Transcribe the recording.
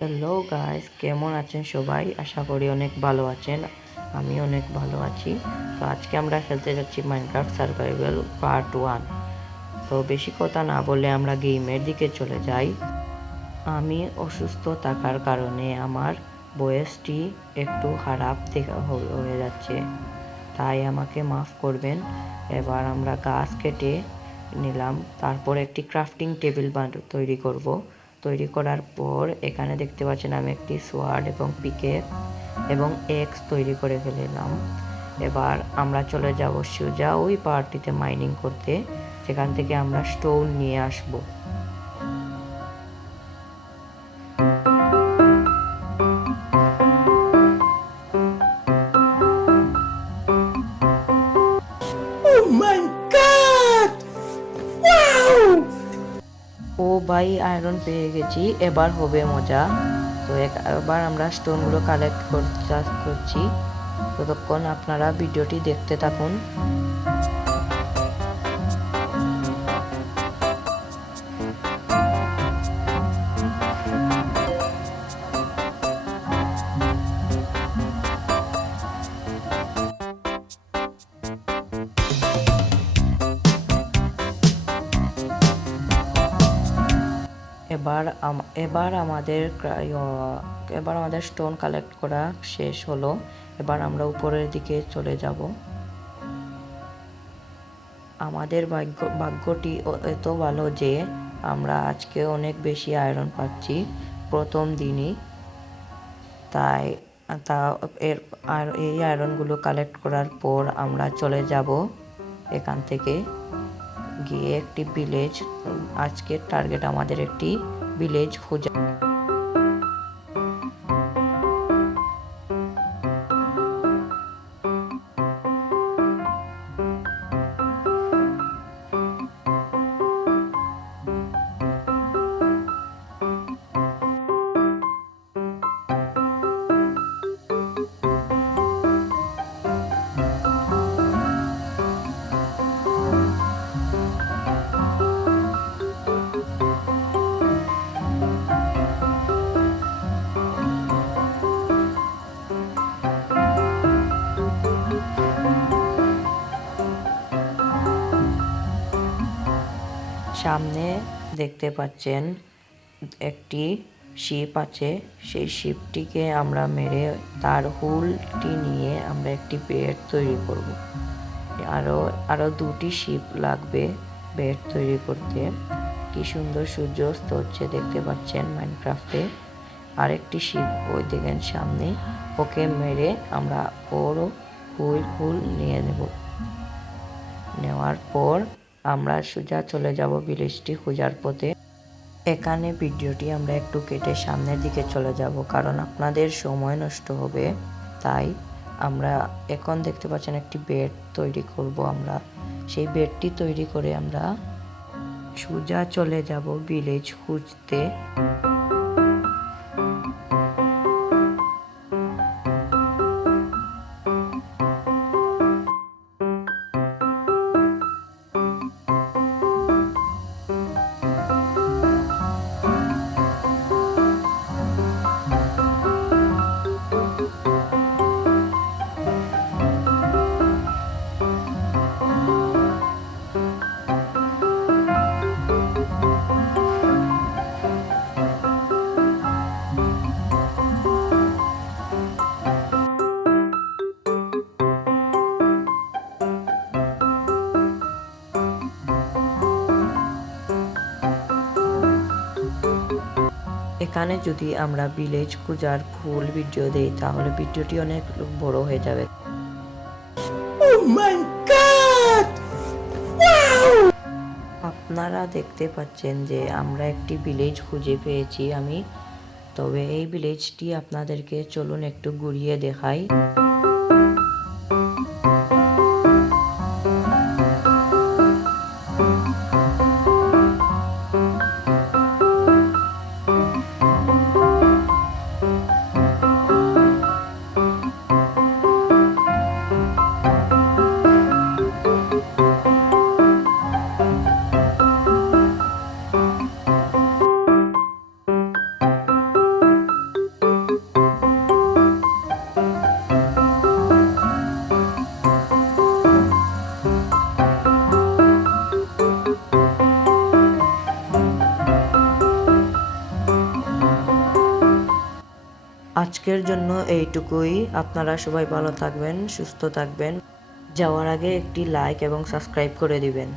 Hello guys, কেমন আছেন সবাই? আশা করি অনেক ভালো আছেন। আমি অনেক ভালো আছি। তো আজকে আমরা খেলতে যাচ্ছি মাইনক্রাফট সার্ভাইভাল পার্ট 1। তো বেশি কথা না বলে আমরা গেমের দিকে চলে যাই। আমি অসুস্থ থাকার কারণে আমার ভয়েসটি একটু খারাপ হয়ে যাচ্ছে, তাই আমাকে মাফ করবেন। এবার আমরা গাছ কেটে নিলাম, তারপর একটি ক্রাফটিং টেবিল তৈরি করব। তৈরি করার পর এখানে দেখতে পাচ্ছেন আমি একটি সোয়ার্ড এবং পিকেক এবং এক্স তৈরি করে ফেললাম। এবার আমরা চলে যাব সোজা ওই পার্টিতে মাইনিং করতে, সেখান থেকে আমরা স্টোন নিয়ে আসবো। ও ভাই, আয়রন পেয়ে গেছি, এবার হবে মজা। তো এবার আমরা স্টোনগুলো কালেক্ট করছি। ততক্ষণ আপনারা ভিডিওটি দেখতে থাকুন। এবার আমাদের স্টোন কালেক্ট করা শেষ হলো। এবার আমরা উপরের দিকে চলে যাব। আমাদের ভাগ্যটি এত ভালো যে আমরা আজকে অনেক বেশি আয়রন পাচ্ছি প্রথম দিনই। তাই তা এর আর এই আয়রনগুলো কালেক্ট করার পর আমরা চলে যাব এখান থেকে গিয়ে একটি ভিলেজ। আজকের টার্গেট আমাদের একটি ভিলেজ খোঁজা। সামনে দেখতে পাচ্ছেন একটি শিপ আছে। সেই শিপটিকে আমরা মেরে তার হুলটি নিয়ে আমরা একটি বেড তৈরি করব। আরো দুটি শিপ লাগবে বেড তৈরি করতে। কি সুন্দর সূর্যাস্ত হচ্ছে দেখতে পাচ্ছেন মাইনক্রাফটে। আরেকটি শিপ ওই দেখেন সামনে, ওকে মেরে আমরা ওরও হুল নিয়ে নেব। নেওয়ার পর আমরা সোজা চলে যাব ভিলেজটি খোঁজার পথে। এখানে ভিডিওটি আমরা একটু কেটে সামনের দিকে চলে যাব, কারণ আপনাদের সময় নষ্ট হবে। তাই আমরা এখন দেখতে পাচ্ছেন একটি বেড তৈরি করব। আমরা সেই বেডটি তৈরি করে আমরা সোজা চলে যাব ভিলেজ খুঁজতে। এখানে যদি আমরা ভিলেজ খোঁজার ফুল ভিডিও দেই তাহলে ভিডিওটি অনেক বড় হয়ে যাবে। আপনারা দেখতে পাচ্ছেন যে আমরা একটি ভিলেজ খুঁজে পেয়েছি আমি। তবে এই ভিলেজটি আপনাদেরকে চলুন একটু ঘুরিয়ে দেখাই। আজকের জন্য এইটুকুই। আপনারা সবাই ভালো থাকবেন, সুস্থ থাকবেন। যাওয়ার আগে একটি লাইক এবং সাবস্ক্রাইব করে দিবেন।